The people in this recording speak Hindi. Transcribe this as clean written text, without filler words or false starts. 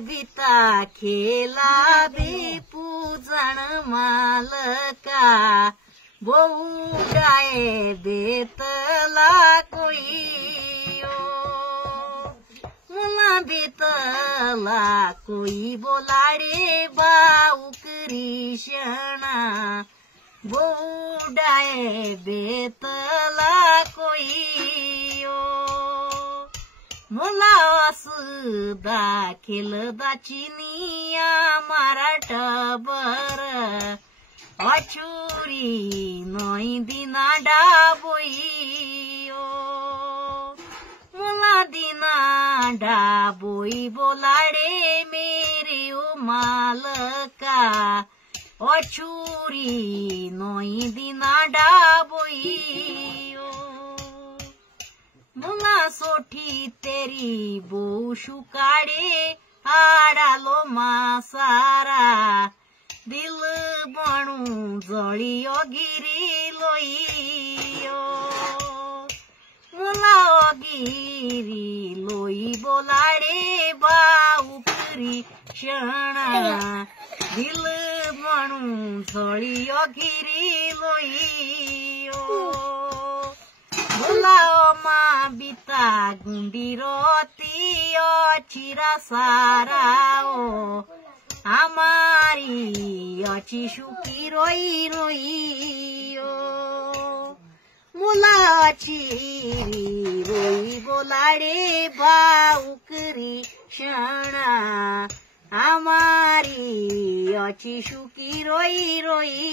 बिता खेला बे पूजन मालका बोउडाए बेतला कोई मुला बेतला कोई बोलाडे बाऊ कृष्णा बोउडाए बेतला कोई मुला सुदा खेलदा चिनिया मराठा बर अछुरी नई दिना डाबोई मुला दिना डाबोई बोलाडे मेरे ओ मालका अछुरी नई दिना डाबोई मुला सोठी तेरी बो शुकाडे आडालो मासारा दिल बणु जलियो गिरी लोइयो मुला गिरी लोई बोलाडे बाऊ कृष्णा दिल बणु जलियो गिरी लोइयो बोला मा बिता गुंडीरती अचिरा सारा आमारी अची सुखी रोई रोई मुला अची रोई बोलाडे बाऊ कृष्णा आमारी अची सुखी रोई रोई